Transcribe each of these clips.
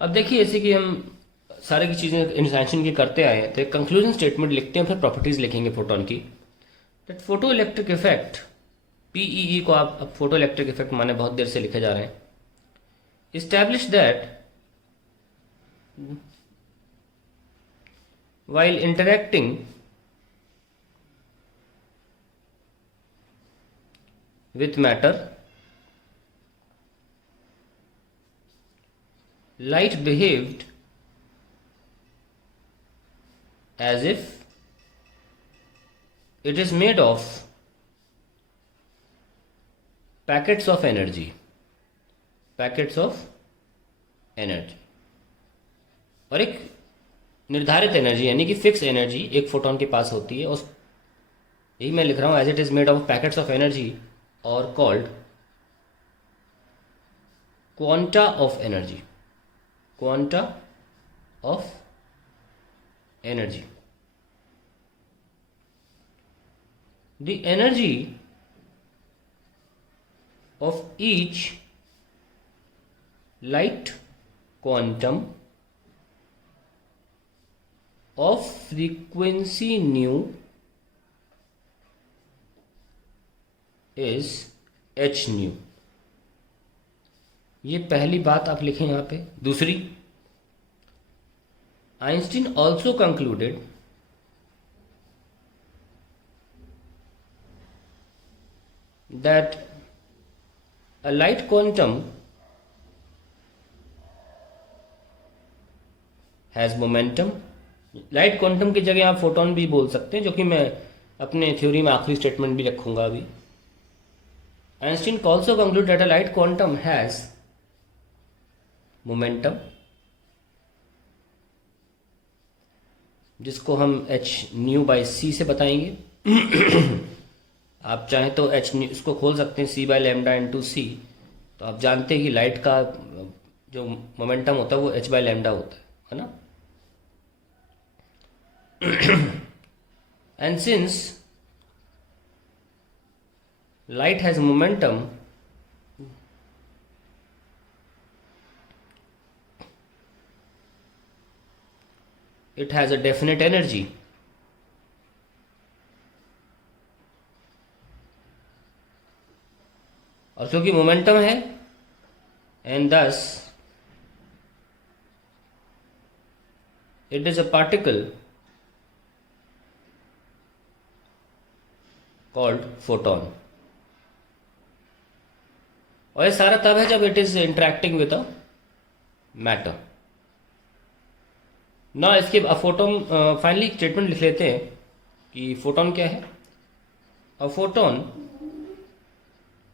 अब देखिए, जैसे कि हम सारे की चीज़ें इंसाइंशन की करते आए हैं, तो एक कंक्लूजन स्टेटमेंट लिखते हैं, फिर प्रॉपर्टीज लिखेंगे फोटोन की। That photo electric effect, PEE को आप अब फोटो इलेक्ट्रिक इफेक्ट माने बहुत देर से लिखे जा रहे हैं। Establish that while interacting with matter, light behaved as if it is made of packets of energy, packets of energy, और एक निर्धारित एनर्जी यानी कि फिक्स एनर्जी एक फोटोन के पास होती है। उस यही मैं लिख रहा हूँ, as it is made of packets of energy और called quanta of energy, quanta of energy. The energy of each light quantum of frequency nu is h nu। ये पहली बात आप लिखें यहां पे। दूसरी, Einstein also concluded that a light quantum has momentum। Light quantum की जगह आप फोटोन भी बोल सकते हैं, जो कि मैं अपने थ्योरी में आखिरी स्टेटमेंट भी रखूंगा अभी। Einstein also conclude that a light quantum has momentum, जिसको हम एच न्यू बाई सी से बताएंगे। आप चाहें तो एच इसको खोल सकते हैं, सी बाई लेमडा इंटू सी। तो आप जानते हैं कि लाइट का जो मोमेंटम होता है वो एच बाई लेमडा होता है ना। And since light has momentum, it has a definite energy. और क्योंकि मोमेंटम है, and thus it is a particle called photon. और ये सारा तब है जब it is interacting with a matter ना। इसके फोटोन, फाइनली स्टेटमेंट लिख लेते हैं कि फोटोन क्या है। A photon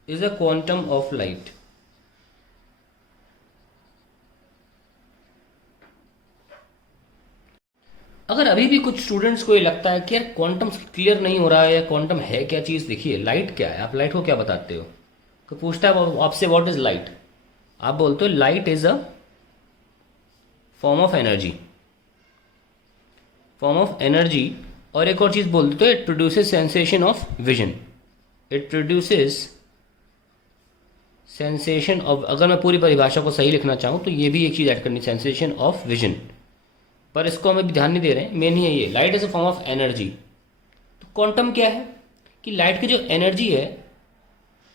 is a quantum of light। अगर अभी भी कुछ स्टूडेंट्स को ये लगता है कि यार क्वांटम क्लियर नहीं हो रहा है, या क्वांटम है क्या चीज, देखिए लाइट क्या है। आप लाइट को क्या बताते हो? कोई पूछता है आपसे व्हाट इज लाइट, आप बोलते हो light is a form of energy, form of energy. और एक और चीज बोलते हो, it produces sensation of vision, it produces sensation of. अगर मैं पूरी परिभाषा को सही लिखना चाहूँ तो ये भी एक चीज़ ऐड करनी, सेंसेशन ऑफ विजन। पर इसको हम अभी ध्यान नहीं दे रहे हैं, मेन ही है ये, light is a form of energy. तो क्वांटम क्या है कि लाइट की जो एनर्जी है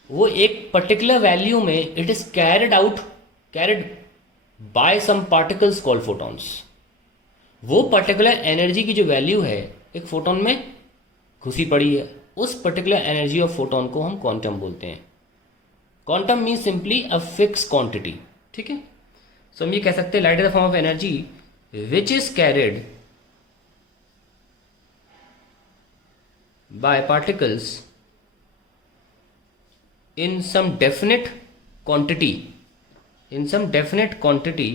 वो एक पर्टिकुलर वैल्यू में it is carried by some particles called photons. वो पर्टिकुलर एनर्जी की जो वैल्यू है एक फोटोन में घुसी पड़ी है, उस पर्टिकुलर एनर्जी ऑफ फोटोन को हम क्वांटम बोलते हैं। Quantum mean simply a fix quantity, ठीक है। सो हम ये कह सकते हैं light is the form of energy which is carried by particles in some definite quantity, in some definite quantity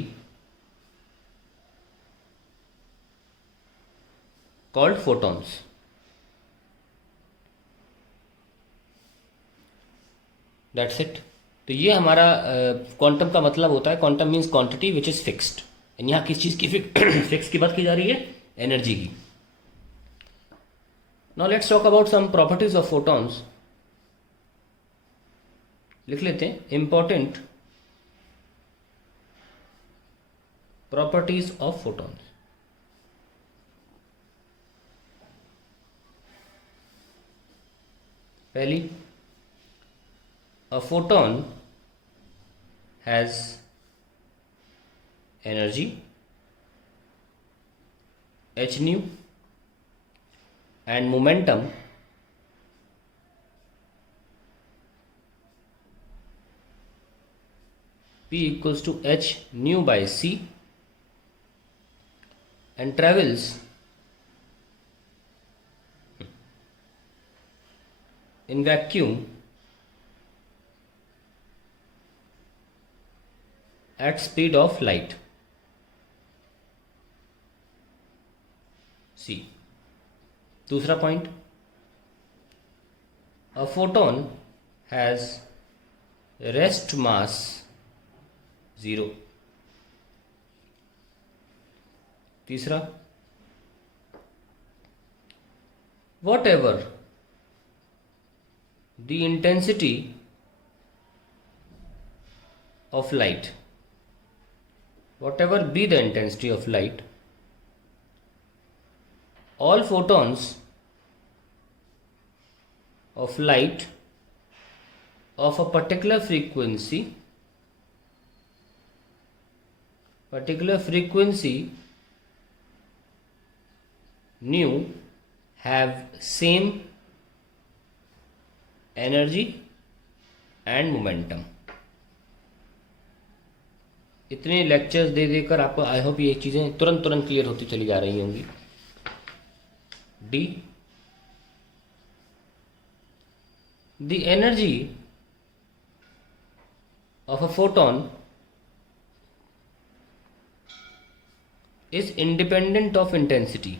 called photons. That's it. तो ये हमारा क्वांटम का मतलब होता है। Quantum means quantity which is fixed. यहाँ किस चीज़ की फिक्स की बात की जा रही है? एनर्जी की। Now let's talk about some properties of photons. लिख लेते हैं इंपॉर्टेंट प्रॉपर्टीज ऑफ फोटॉन्स। पहली, a photon has energy h nu and momentum p equals to h nu by c and travels in vacuum at speed of light c। दूसरा point, a photon has rest mass 0। तीसरा, what ever the intensity of light, what ever be the intensity of light, all photons of light of a particular frequency nu have same energy and momentum। इतने lectures दे देकर आपको I hope ये चीज़ें तुरंत clear होती चली जा रही होंगी। D, the energy of a photon is independent of intensity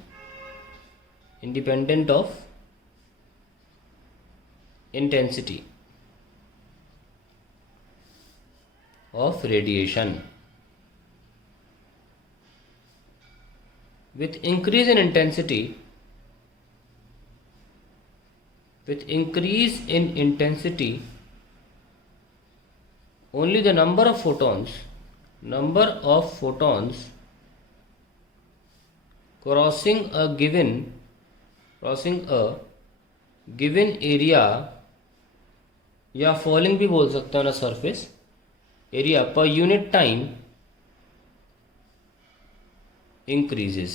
of radiation। With increase in intensity, only the number of photons crossing a given area या फॉलिंग भी बोल सकते हैं ना surface area per unit time increases।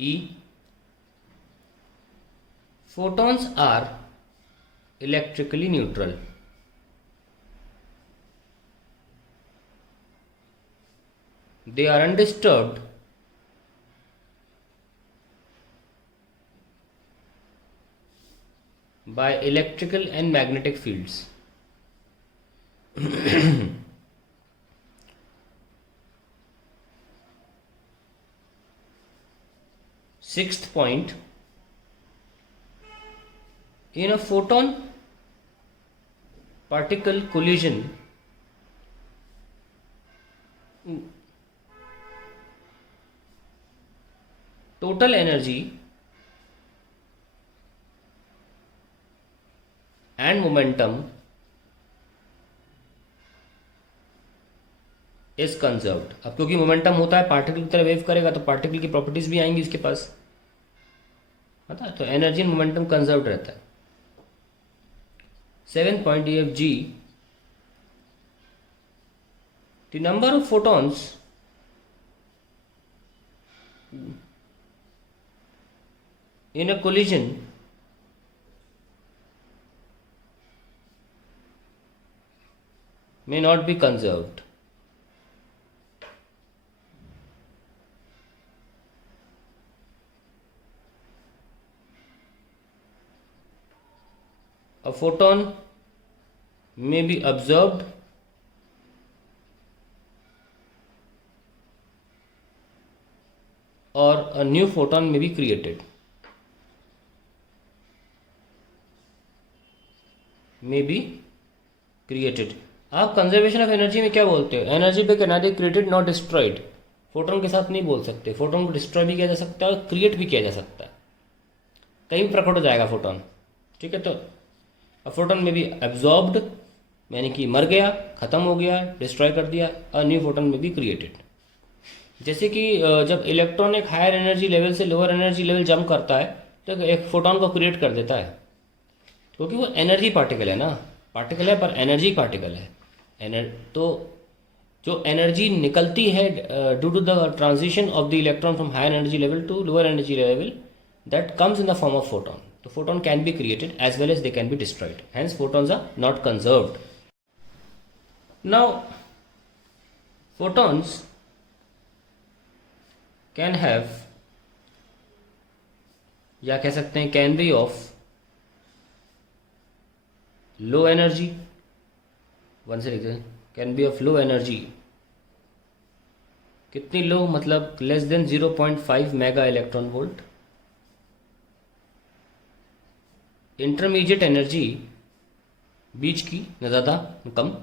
E, photons are electrically neutral। They are undisturbed by electrical and magnetic fields। Sixth point, in a photon particle collision, total energy and momentum is conserved. अब क्योंकि momentum होता है particle की तरह wave करेगा तो particle की properties भी आएंगी इसके पास, पता, तो एनर्जी एंड मोमेंटम कंजर्व्ड रहता है। 7th point, EFG, the number of photons in a collision may not be conserved। A photon may be absorbed or a new photon may be created। आप conservation of energy में क्या बोलते हो? Energy पे कहना है क्रिएटेड नॉट डिस्ट्रॉयड। फोटोन के साथ नहीं बोल सकते, फोटोन को डिस्ट्रॉय भी किया जा सकता है और क्रिएट भी किया जा सकता है, कहीं प्रकट हो जाएगा फोटोन। ठीक है, तो a photon may be absorbed यानी कि मर गया, ख़त्म हो गया, डिस्ट्रॉय कर दिया, अ न्यू फोटोन में बी क्रिएटेड। जैसे कि जब इलेक्ट्रॉन एक हायर एनर्जी लेवल से लोअर एनर्जी लेवल जंप करता है तो एक फोटोन को क्रिएट कर देता है, क्योंकि वो एनर्जी पार्टिकल है ना, पार्टिकल है पर एनर्जी पार्टिकल है। तो जो एनर्जी निकलती है due to the transition of the electron from higher energy level to lower energy level, that comes in the form of photon. तो photon can be created as well as they can be destroyed, hence photons are not conserved. Now photons can have, या कह सकते हैं can be of low energy, one से लिखते हैं can be of low energy. कितनी low, मतलब less then 0.5 mega electron volt. Intermediate energy, बीच की न ज़्यादा न कम।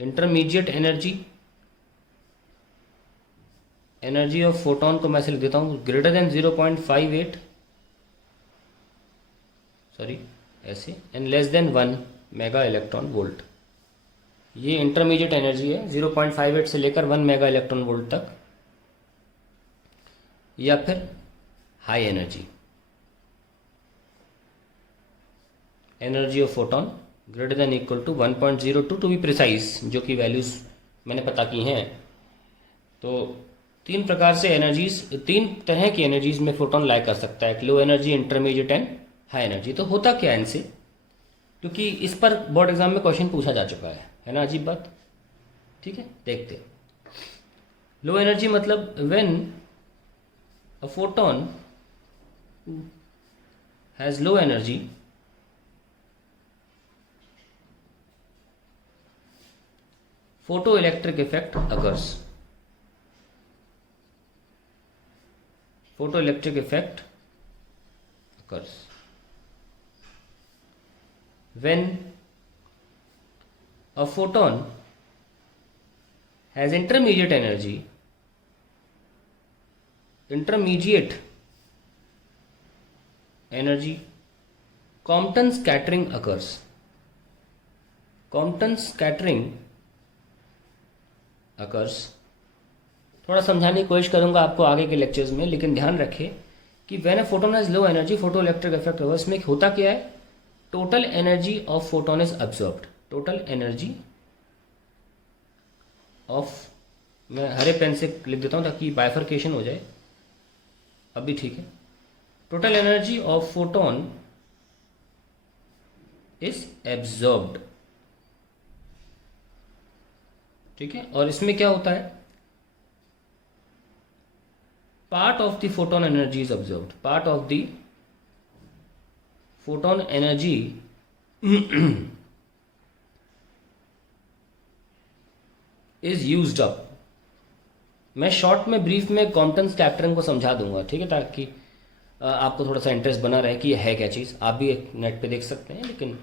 इंटरमीडिएट एनर्जी ऑफ फोटोन को मैं ऐसे लिख देता हूँ ग्रेटर देन 0.58, सॉरी ऐसे, and less than 1 mega electron volt. ये इंटरमीडिएट एनर्जी है 0.58 से लेकर 1 मेगा इलेक्ट्रॉन वोल्ट तक। या फिर high energy of photon greater than equal to 1.02 to be precise, जो कि वैल्यूज मैंने पता की हैं। तो तीन प्रकार से एनर्जीज, तीन तरह की एनर्जीज में फोटोन लाई कर सकता है, लो energy, intermediate and high energy. तो होता क्या है इनसे, क्योंकि इस पर बोर्ड एग्जाम में क्वेश्चन पूछा जा चुका है ना, अजीब बात। ठीक है, देखते हैं। लो एनर्जी मतलब when a photon has low energy, photoelectric effect occurs. Photoelectric effect occurs when a photon has intermediate energy. Compton scattering occurs. Compton scattering occurs. थोड़ा समझाने की कोशिश करूंगा आपको आगे के लेक्चर्स में, लेकिन ध्यान रखें कि when a photon has low energy, photo electric effect occurs में होता क्या है, total energy of photon is absorbed. Total energy of, मैं हरे पेन से लिख देता हूं ताकि बाइफर्केशन हो जाए, अभी ठीक है। Total energy of photon is absorbed, ठीक है। और इसमें क्या होता है, part of the photon energy is observed, part of the photon energy is used up. मैं शॉर्ट में, ब्रीफ में कॉम्पटन स्कैटरिंग को समझा दूंगा, ठीक है, ताकि आपको थोड़ा सा इंटरेस्ट बना रहे कि है क्या चीज़। आप भी नेट पे देख सकते हैं, लेकिन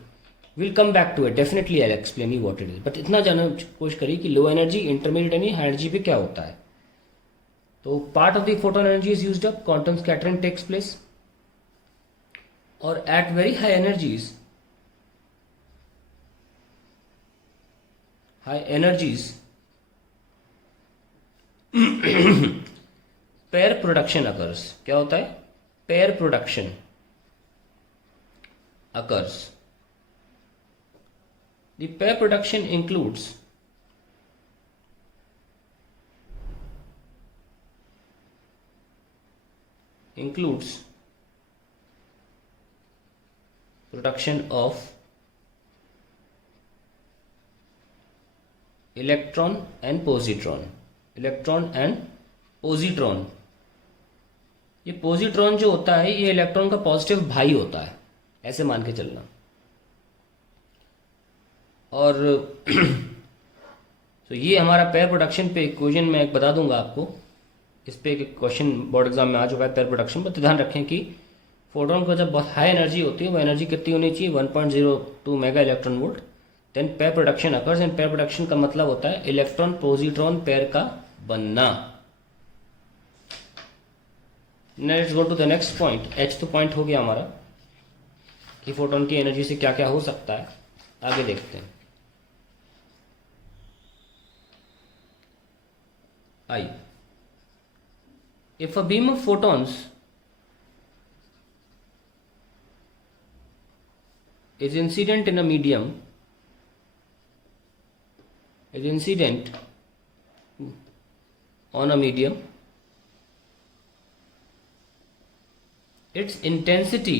will come back to it, definitely I explain you what it is. But इतना जानने की कोशिश करिए कि low energy, intermediate energy, high energy पे क्या होता है। तो part of the photon energy is used up, quantum scattering takes place, और at very high energies, pair production occurs. क्या होता है, pair production occurs. The pair production includes production of electron and positron. Electron and positron. ये positron जो होता है ये electron का पॉजिटिव भाई होता है, ऐसे मान के चलना। और तो ये हमारा पेयर प्रोडक्शन पे इक्वेशन मैं एक बता दूंगा आपको, इस पे एक क्वेश्चन बोर्ड एग्जाम में आ चुका है पेयर प्रोडक्शन पर। तो ध्यान रखें कि फोटोन को जब बहुत हाई एनर्जी होती है, वो एनर्जी कितनी होनी चाहिए, 1.02 mega electron volt, then pair production occurs. And pair production का मतलब होता है इलेक्ट्रॉन पोजिट्रॉन पेयर का बनना। Let's go to the next point. एच तो पॉइंट हो गया हमारा कि फोटोन की एनर्जी से क्या क्या हो सकता है। आगे देखते हैं। I. If a beam of photons is incident in a medium, is incident on a medium, its intensity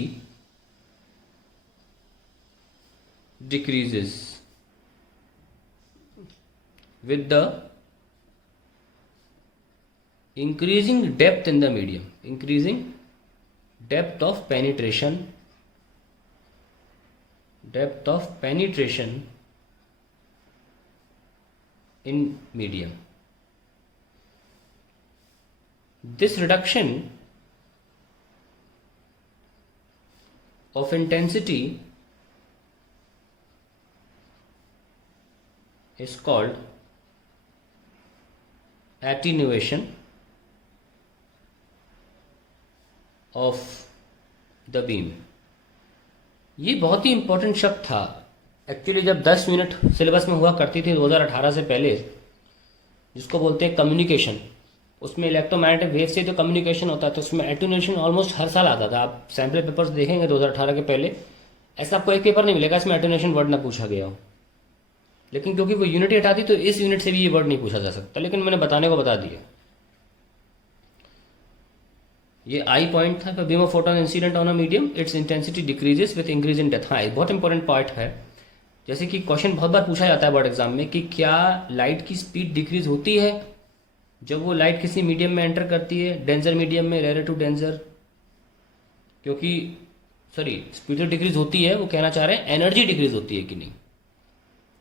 decreases with the increasing depth in the medium, increasing depth of penetration, in medium. This reduction of intensity is called attenuation of the beam. ये बहुत ही important शब्द था actually, जब 10 minute syllabus में हुआ करती थी 2018 से पहले, जिसको बोलते हैं कम्युनिकेशन। उसमें इलेक्ट्रोमैग्नेटिक वेव से जो कम्युनिकेशन होता है, तो उसमें एटेन्यूएशन ऑलमोस्ट हर साल आता था। आप सैम्पल पेपर्स देखेंगे 2018 के पहले, ऐसा आपको एक पेपर नहीं मिलेगा इसमें एटेन्यूएशन वर्ड ना पूछा गया हो। लेकिन क्योंकि वो यूनिट हटा दी, तो इस यूनिट से भी ये वर्ड नहीं पूछा जा सकता, लेकिन मैंने बताने को बता दिया। ये आई पॉइंट था, beam of photon incident on a medium, it's intensity decreases with increase in depth. हाँ, ये बहुत इंपॉर्टेंट पार्ट है। जैसे कि क्वेश्चन बहुत बार पूछा जाता है बोर्ड एग्जाम में कि क्या लाइट की स्पीड डिक्रीज होती है जब वो लाइट किसी मीडियम में एंटर करती है, डेंजर मीडियम में, रेयर टू डेंजर। क्योंकि सॉरी, स्पीड तो डिक्रीज होती है, वो कहना चाह रहे हैं एनर्जी डिक्रीज होती है कि नहीं।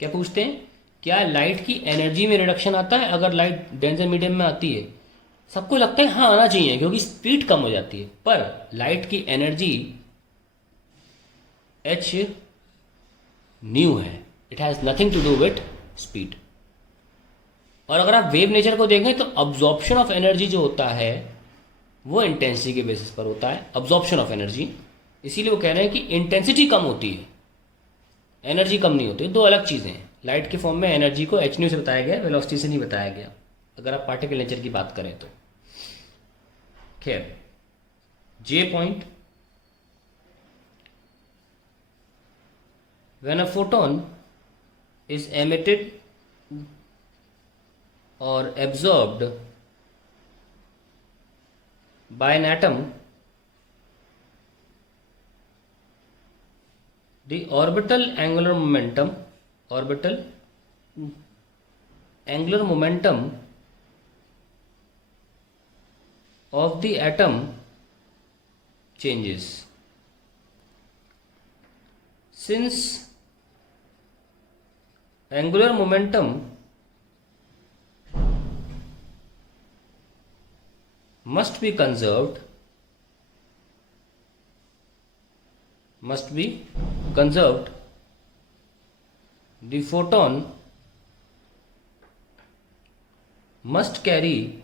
क्या पूछते हैं, क्या लाइट की एनर्जी में रिडक्शन आता है अगर लाइट डेंजर मीडियम में आती है? सबको लगता है हाँ आना चाहिए, क्योंकि स्पीड कम हो जाती है। पर लाइट की एनर्जी एच न्यू है, it has nothing to do with speed. और अगर आप वेव नेचर को देखें तो अब्जॉर्प्शन ऑफ एनर्जी जो होता है वो इंटेंसिटी के बेसिस पर होता है, अब्जॉर्प्शन ऑफ एनर्जी। इसीलिए वो कह रहे हैं कि इंटेंसिटी कम होती है, एनर्जी कम नहीं होती। दो अलग चीज़ें हैं। लाइट के फॉर्म में एनर्जी को एच न्यू से बताया गया, वेलोसिटी से नहीं बताया गया, अगर आप पार्टिकल नेचर की बात करें तो। खैर, J point, when a photon is emitted or absorbed by an atom, the orbital angular momentum of the atom changes. Since angular momentum must be conserved, the photon must carry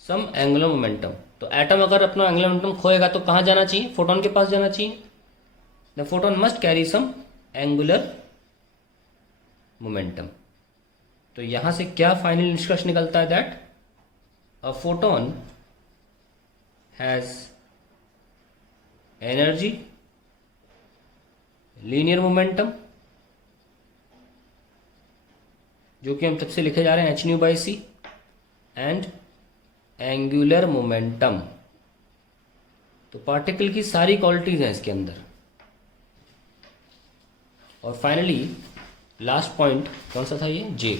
some angular momentum. तो atom अगर अपना angular momentum खोएगा तो कहाँ जाना चाहिए? Photon के पास जाना चाहिए। The photon must carry some angular momentum. तो यहां से क्या फाइनल निष्कर्ष निकलता है? That a photon has energy, linear momentum, जो कि हम तब से लिखे जा रहे हैं h nu by c, and angular momentum. तो पार्टिकल की सारी क्वालिटीज हैं इसके अंदर। और फाइनली लास्ट पॉइंट कौन सा था? ये जे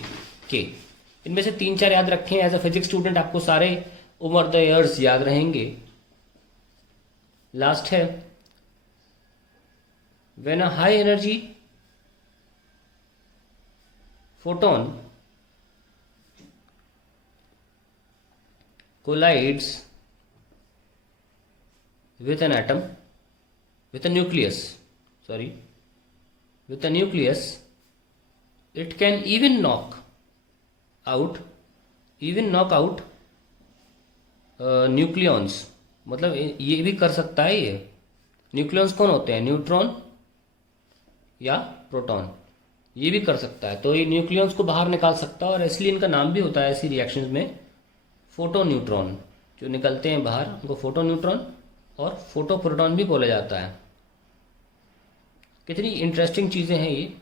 के। इनमें से 3-4 याद रखें। एज अ फिजिक्स स्टूडेंट आपको सारे ओवर द ईयर्स याद रहेंगे। लास्ट है, when a high energy photon collides with an atom, with a nucleus, it can even knock out nucleons. मतलब ये भी कर सकता है। ये न्यूक्लियॉन्स कौन होते हैं? न्यूट्रॉन या प्रोटॉन, ये भी कर सकता है। तो ये न्यूक्लियॉन्स को बाहर निकाल सकता है और इसलिए इनका नाम भी होता है ऐसी रिएक्शंस में फोटो न्यूट्रॉन। जो निकलते हैं बाहर उनको फोटो न्यूट्रॉन और फोटो प्रोटॉन भी बोला जाता है। कितनी इंटरेस्टिंग चीज़ें हैं ये।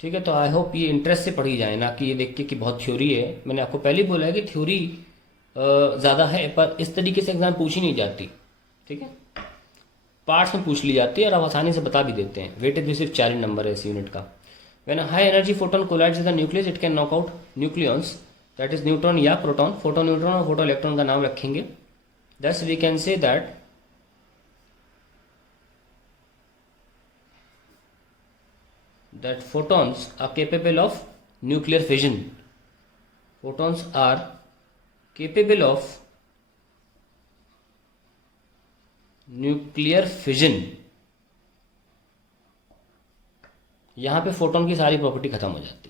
ठीक है, तो आई होप ये इंटरेस्ट से पढ़ी जाए, ना कि ये देख के कि बहुत थ्योरी है। मैंने आपको पहले ही बोला है कि थ्योरी ज़्यादा है, पर इस तरीके से एग्जाम पूछी नहीं जाती। ठीक है, पार्ट्स में पूछ ली जाती है और आप आसानी से बता भी देते हैं। वेटेज भी सिर्फ 4 नंबर है इस यूनिट का। When high energy photon collides with the nucleus it can knock out nucleons, that is neutron या प्रोटॉन। फोटो न्यूट्रॉन और फोटो इलेक्ट्रॉन का नाम रखेंगे। Thus we can say that photons are capable of nuclear fission. Photons are capable of nuclear fission. यहाँ पे photon की सारी property खत्म हो जाती है।